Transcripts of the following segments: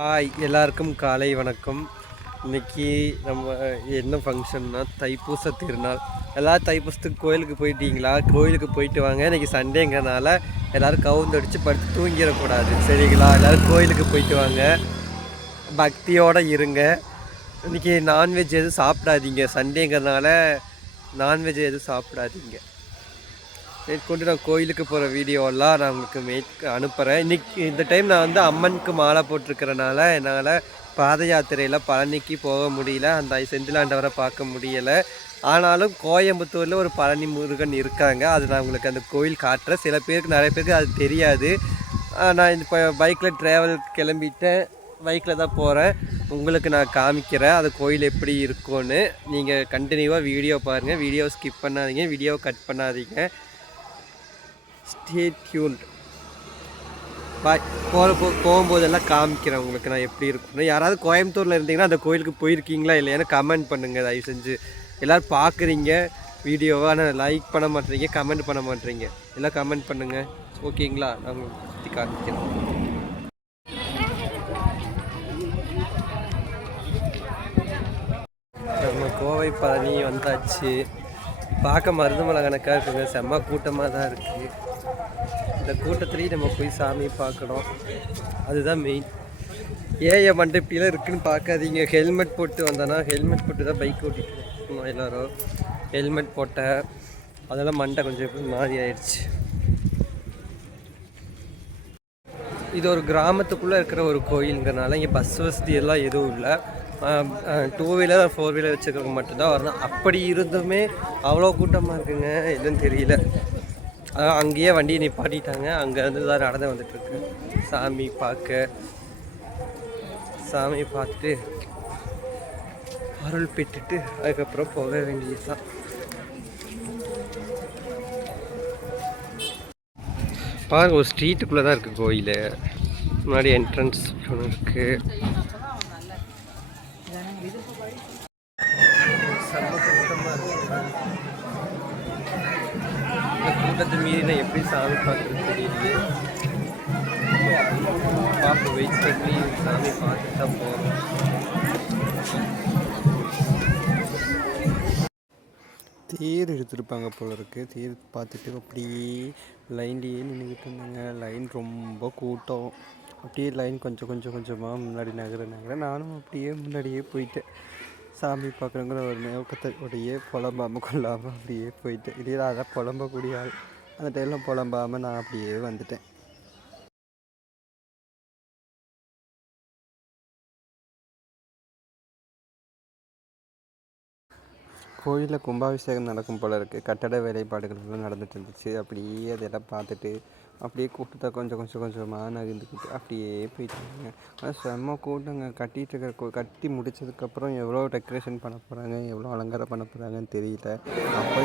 Hi எல்லாருக்கும் காலை வணக்கம். இன்றைக்கி நம்ம என்ன ஃபங்க்ஷன்னா தைப்பூச திருநாள். எல்லோரும் தைப்பூசத்துக்கு கோயிலுக்கு போயிட்டீங்களா? கோயிலுக்கு போயிட்டு வாங்க. இன்றைக்கி சண்டேங்கிறனால எல்லோரும் கவுந்தடிச்சு படுத்து தூங்கிடக்கூடாது, சரிங்களா? எல்லோரும் கோயிலுக்கு போயிட்டு வாங்க, பக்தியோடு இருங்க. இன்றைக்கி நான்வெஜ் எதுவும் சாப்பிடாதீங்க, சண்டேங்கிறனால நான்வெஜ் எதுவும் சாப்பிடாதீங்க. மேற்கொண்டு நான் கோயிலுக்கு போகிற வீடியோலாம் நான் உங்களுக்கு அனுப்புகிறேன். இன்றைக்கி இந்த டைம் நான் வந்து அம்மனுக்கு மாலை போட்டிருக்கிறனால என்னால் பாத யாத்திரையில் பழனிக்கு போக முடியல, அந்த செந்திலாண்டவரை பார்க்க முடியலை. ஆனாலும் கோயம்புத்தூரில் ஒரு பழனி முருகன் இருக்காங்க, அது நான் உங்களுக்கு அந்த கோயில் காட்டுறேன். சில பேருக்கு நிறைய பேருக்கு அது தெரியாது. நான் இப்போ பைக்கில் ட்ராவல் கிளம்பிட்டேன், பைக்கில் தான் போகிறேன். உங்களுக்கு நான் காமிக்கிறேன் அது கோயில் எப்படி இருக்கும்னு. நீங்கள் கண்டினியூவாக வீடியோ பாருங்கள், வீடியோ ஸ்கிப் பண்ணாதீங்க, வீடியோ கட் பண்ணாதீங்க. Stay tuned. பாய். போகும்போதெல்லாம் காமிக்கிறேன் உங்களுக்கு நான் எப்படி இருக்குன்னு. யாராவது கோயம்புத்தூரில் இருந்தீங்கன்னா அந்த கோயிலுக்கு போயிருக்கீங்களா இல்லையான்னு கமெண்ட் பண்ணுங்கள் தயவு செஞ்சு. எல்லோரும் பார்க்குறீங்க வீடியோவை, ஆனால் லைக் பண்ண மாட்டேறீங்க, கமெண்ட் பண்ண மாட்டேறீங்க. எல்லாம் கமெண்ட் பண்ணுங்கள், ஓகேங்களா? நான் உங்களுக்கு சுற்றி காமிக்கிறேன். நம்ம கோவை பழனி வந்தாச்சு. பார்க்க மருதமலை கணக்காக இருக்குங்க, செம்ம கூட்டமாக தான் இருக்குது. இந்த கூட்டத்துலேயும் நம்ம போய் சாமி பார்க்கணும், அதுதான் மெயின். ஏன் மண்டை இப்படிலாம் இருக்குதுன்னு பார்க்காதீங்க. ஹெல்மெட் போட்டு வந்தோன்னா, ஹெல்மெட் போட்டு தான் பைக் ஓட்டிட்டு இருக்கணும் எல்லோரும். ஹெல்மெட் போட்டேன், அதெல்லாம் மண்டை கொஞ்சம் மாறி ஆயிடுச்சு. இது ஒரு கிராமத்துக்குள்ளே இருக்கிற ஒரு கோயிலுங்கிறனால இங்கே பஸ் வசதி எல்லாம் எதுவும் இல்லை. 2 வீலர் 4 வீலர் வச்சுக்கிறவங்க மட்டும்தான் வரணும். அப்படி இருந்துமே அவ்வளோ கூட்டமாக இருக்குங்க, எதுவும் தெரியல. அதான் அங்கேயே வண்டியை நிப்பாட்டிட்டாங்க. அங்கேருந்து தான் நடந்து வந்துட்டுருக்கு சாமி பார்க்க. சாமி பார்த்துட்டு அருள் பெற்றுட்டு அதுக்கப்புறம் போக வேண்டியதுதான். பாருங்க, ஒரு ஸ்ட்ரீட்டுக்குள்ளே தான் இருக்குது கோயில். முன்னாடி என்ட்ரன்ஸ் ஒன்று இருக்குது. கூட்டத்தை மீறி நான் எப்படி சாமி பார்க்குறது தெரியலையே. பார்ப்போம், வெயிட் பண்ணி சாமி பார்த்துட்டு தான் போகிறோம். தேர் எடுத்துருப்பாங்க போல இருக்குது. தேர் பார்த்துட்டு அப்படியே லைன்லேயே நின்றுக்கிட்டு இருந்தாங்க. லைன் ரொம்ப கூட்டம். அப்படியே லைன் கொஞ்சமாக முன்னாடி நகர நானும் அப்படியே முன்னாடியே போயிட்டேன். சாமி பார்க்குறவங்கள ஒரு நோக்கத்தோடையே புலம்பாமல் கொள்ளாமல் அப்படியே போயிட்டேன். இதே அதான் புலம்பக்கூடிய ஆள். அந்த டைமில் புலம்பாமல் நான் அப்படியே வந்துட்டேன். கோயிலில் கும்பாபிஷேகம் நடக்கும் போல் இருக்குது. கட்டட வேலைப்பாடுகள்லாம் நடந்துட்டு இருந்துச்சு. அப்படியே அதெல்லாம் பார்த்துட்டு அப்படியே கூட்டத்தை கொஞ்சமாக நகர்ந்துக்கிட்டு அப்படியே போயிட்டாங்க. ஆனால் செம்ம கூட்டங்க. கட்டி முடித்ததுக்கப்புறம் எவ்வளோ டெக்கரேஷன் பண்ண போகிறாங்க, எவ்வளோ அலங்காரம் பண்ண போகிறாங்கன்னு தெரியல. அப்போ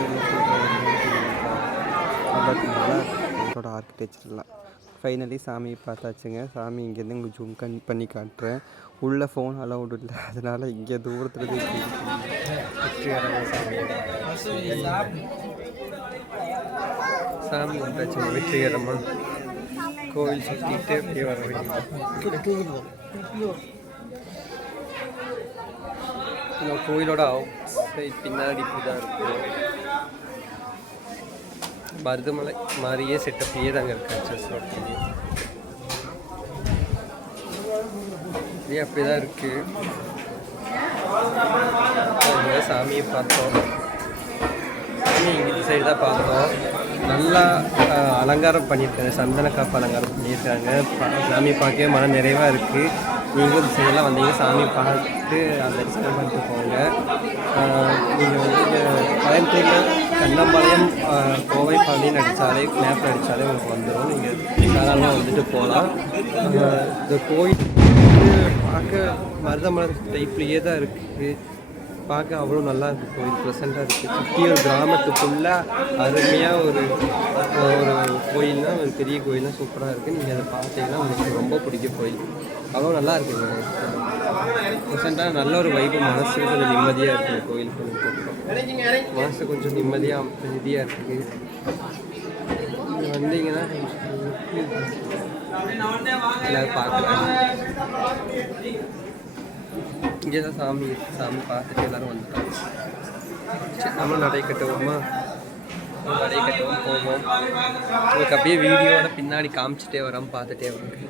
பட் நல்லா இதோட ஆர்கிடெக்சர்லாம். ஃபைனலி சாமியை பார்த்தாச்சுங்க. சாமி இங்கேருந்து உங்களுக்கு ஜூம் பண்ணி காட்டுறேன். உள்ளே ஃபோன் அலௌடு இல்லை, அதனால் இங்கே தூரத்தில் சாமி வந்தாச்சு. வெற்றிகரமாக கோவில் சுற்றிட்டு அப்படியே வர வேண்டியது. கோயிலோட பின்னாடி இப்படிதான் இருக்கும். மருதமலை மாதிரியே செட்டப்லேயே தாங்க இருக்கு. அப்படி தான் இருக்குது. சாமியை பார்த்தோம். சாமி இந்த சைடு தான் பார்த்தோம். நல்லா அலங்காரம் பண்ணியிருக்காங்க, சந்தன காப்பு அலங்காரம் பண்ணியிருக்காங்க. சாமி பார்க்கவே மன நிறைவாக இருக்குது. நீங்களும் இந்த சைடெல்லாம் வந்தீங்க, சாமி பார்த்து தரிசனம் பண்ணிட்டு போங்க. நீங்கள் வந்து கோயம்புத்தூரில் கண்ணம்பாளையம் கோவை பழனின்னு அடித்தாலே மேப்பில் அடித்தாலே உங்களுக்கு வந்துடும். நீங்கள் தாராளமாக வந்துட்டு போகலாம். இந்த கோயில் பார்க்க மருதமலை டைப்லேயே தான் இருக்குது. பார்க்க அவ்வளோ நல்லா இருக்குது. கோயில் ப்ரெசண்ட்டாக இருக்குது. சுற்றி ஒரு கிராமத்துக்குள்ளே அருமையாக ஒரு கோயில்னால், ஒரு பெரிய கோயில்னால் சூப்பராக இருக்குது. நீங்கள் அதை பார்த்தீங்கன்னா உங்களுக்கு ரொம்ப பிடிக்கும். கோயில் அவ்வளோ நல்லா இருக்குங்க. ப்ரெசண்ட்டாக நல்ல ஒரு வைப்பு, மனசு கொஞ்சம் நிம்மதியாக இருக்குது. கோயில் மனசு கொஞ்சம் நிம்மதியாக அமைதியாக இருக்குது. வந்தீங்கன்னா எல்லோரும் பார்க்கலாம். இங்கே தான் சாமி இருக்குது. சாமி பார்த்துட்டு எல்லோரும் வந்துட்டாங்க. சரி நம்மளும் நடை கட்டுவோமா? நடை கட்டுவோம், போவோம். உங்களுக்கு அப்படியே வீடியோட பின்னாடி காமிச்சிட்டே வரோம், பார்த்துட்டே வரோங்க.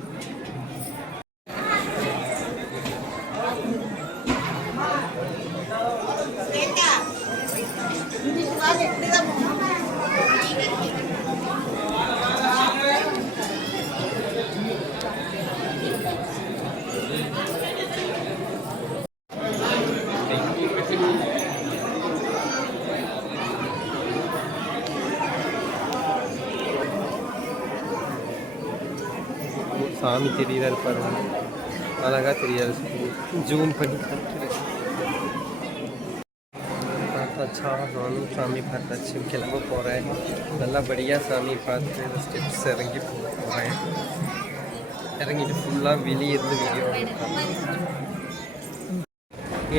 சாமி தெரியுதா இருப்பாரு, அழகாக தெரியாது. ஜூம் பண்ணி காமிக்கிறேன். பார்த்தாச்சா? நானும் சாமி பார்த்தாச்சு, கிளம்ப போகிறேன். நல்லபடியாக சாமி பார்த்து ஸ்டெப்ஸ் இறங்கி போகிறேன். இறங்கிட்டு ஃபுல்லாக வெளியே இருந்து வீடியோ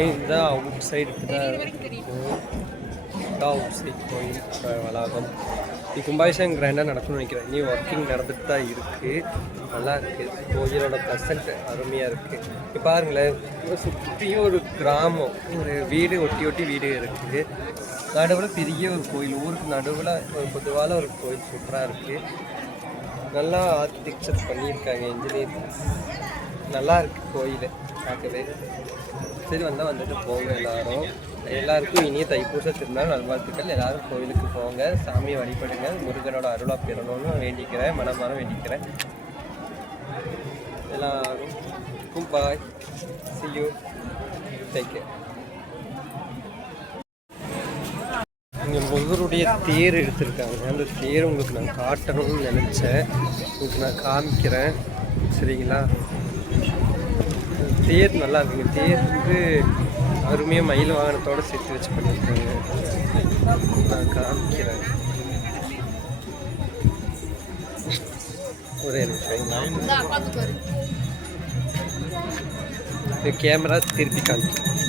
ஏன் இதுதான் அவுட் சைடுக்கு தான் இருக்கும். அவுட் சைட் கோயில் வளாகம். இது கும்பாபிஷேகம் கிராண்டாக நடக்கணும்னு நினைக்கிறேன். இனி ஒர்க்கிங் நடந்துட்டு தான் இருக்குது. நல்லா இருக்குது. கோயிலோட ப்ரெசன்ட் அருமையாக இருக்குது. இப்போ பாருங்களேன், சுற்றியும் ஒரு கிராமம், ஒரு வீடு ஒட்டி ஒட்டி வீடு இருக்குது. நடுவில் பெரிய ஒரு கோயில், ஊருக்கு நடுவில் ஒரு பொதுவான ஒரு கோயில் சூப்பராக இருக்குது. நல்லா ஆர்கிடெக்சர் பண்ணியிருக்காங்க, இன்ஜினியரிங். நல்லா இருக்குது கோயில் பார்க்கவே. சரி வந்தால் வந்துட்டு போங்க எல்லாரும். எல்லாருக்கும் இனிய தைப்பூச திருநாள் நல்வாழ்த்துக்கள். எல்லாரும் கோயிலுக்கு போங்க, சாமியை வழிபடுங்க, முருகனோட அருளா பெறணும்னு வேண்டிக்கிறேன், மனமாற வேண்டிக்கிறேன். எல்லாருக்கும் பாய், see you, take care. இங்கே முருகருடைய தேர் எடுத்திருக்காங்க. அந்த தேர் உங்களுக்கு நான் காட்டணும்னு நினச்சேன், உங்களுக்கு நான் காமிக்கிறேன். சரிங்களா? தேர் நல்லா இருக்குங்க. தேர் வந்து அருமையாக மயில் வாகனத்தோடு சேர்த்து வச்சு பண்ணியிருக்காங்க. நான் காமிக்கிறேன், ஒரே நிமிஷம். கேமரா திருப்பி காமிக்கிறேன்.